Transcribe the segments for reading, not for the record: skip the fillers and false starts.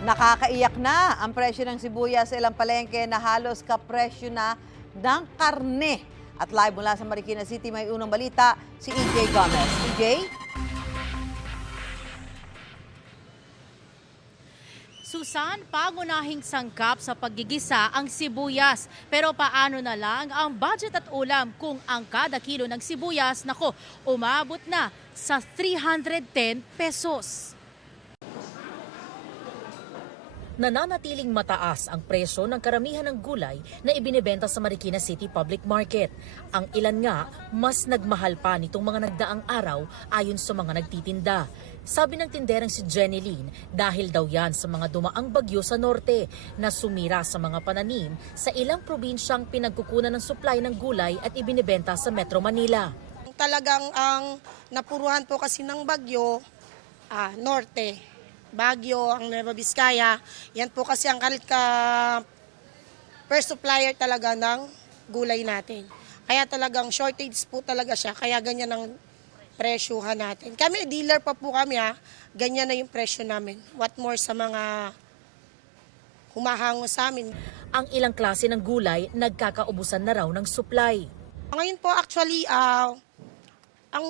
Nakakaiyak na ang presyo ng sibuyas sa ilang palengke na halos kapresyo na ng karne. At live mula sa Marikina City, may unang balita si EJ Gomez. EJ? Susan, pangunahing sangkap sa paggigisa ang sibuyas. Pero paano na lang ang budget at ulam kung ang kada kilo ng sibuyas, umabot na sa 310 pesos. Nananatiling mataas ang presyo ng karamihan ng gulay na ibinebenta sa Marikina City Public Market. Ang ilan nga, mas nagmahal pa nitong mga nagdaang araw ayon sa mga nagtitinda. Sabi ng tinderang si Jenny Lynn, dahil daw yan sa mga dumaang bagyo sa norte na sumira sa mga pananim sa ilang probinsyang pinagkukunan ng supply ng gulay at ibinebenta sa Metro Manila. Talagang ang napuruhan po kasi ng bagyo, norte. Baguio, ang Nueva Vizcaya, yan po kasi ang first supplier talaga ng gulay natin. Kaya talagang shortage po talaga siya, kaya ganyan ang presyuhan natin. Kami, dealer pa po kami ganyan na yung presyo namin. What more sa mga humahango sa amin. Ang ilang klase ng gulay nagkakaubusan na raw ng supply. Ngayon po actually, ang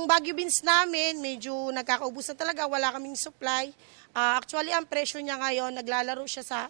Baguio beans namin medyo nagkakaubusan talaga, wala kaming supply. Actually, ang presyo niya ngayon, naglalaro siya sa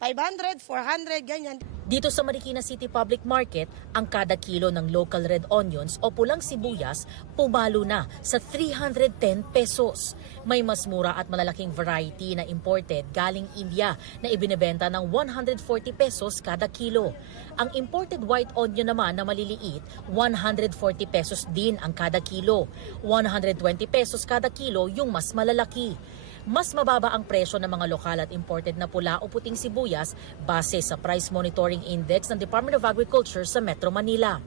500, 400, ganyan. Dito sa Marikina City Public Market, ang kada kilo ng local red onions o pulang sibuyas pumalo na sa 310 pesos. May mas mura at malalaking variety na imported galing India na ibinebenta ng 140 pesos kada kilo. Ang imported white onion naman na maliliit, 140 pesos din ang kada kilo. 120 pesos kada kilo yung mas malalaki. Mas mababa ang presyo ng mga lokal at imported na pula o puting sibuyas base sa Price Monitoring Index ng Department of Agriculture sa Metro Manila.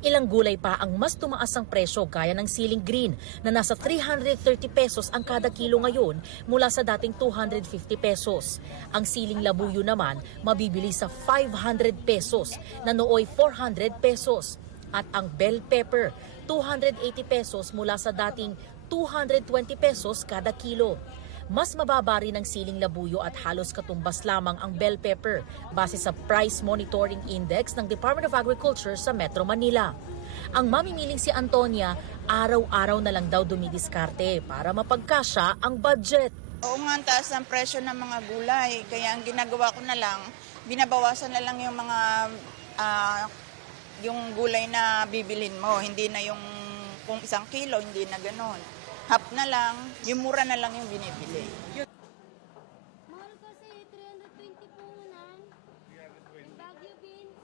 Ilang gulay pa ang mas tumaas ang presyo gaya ng siling green na nasa 330 pesos ang kada kilo ngayon mula sa dating 250 pesos. Ang siling labuyo naman mabibili sa 500 pesos na nooy 400 pesos. At ang bell pepper, 280 pesos mula sa dating 220 pesos kada kilo. Mas mababa rin ang siling labuyo at halos katumbas lamang ang bell pepper base sa Price Monitoring Index ng Department of Agriculture sa Metro Manila. Ang mamimiling si Antonia, araw-araw na lang daw dumidiskarte para mapagkasya ang budget. Oo nga, ang taas ng presyo ng mga gulay. Kaya ang ginagawa ko na lang, binabawasan na lang yung mga yung gulay na bibilin mo. Hindi na yung kung 1 kilo, hindi na ganon. Half na lang, yung mura na lang yung binibili. Mahal kasi, 320 po unan. Baguio beans.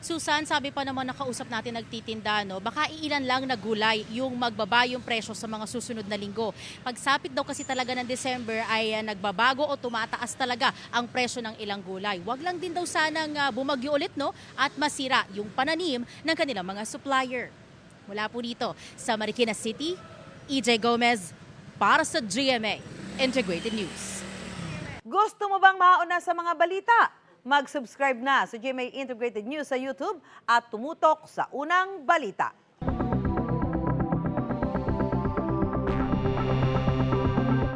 Susan, sabi pa naman nakausap natin nagtitinda, baka iilan lang na gulay yung magbaba yung presyo sa mga susunod na linggo. Pagsapit daw kasi talaga ng December ay nagbabago o tumataas talaga ang presyo ng ilang gulay. Wag lang din daw sanang bumagyo ulit at masira yung pananim ng kanilang mga supplier. Mula po dito sa Marikina City, EJ Gomez para sa GMA Integrated News. Gusto mo bang mauna sa mga balita? Mag-subscribe na sa GMA Integrated News sa YouTube at tumutok sa unang balita.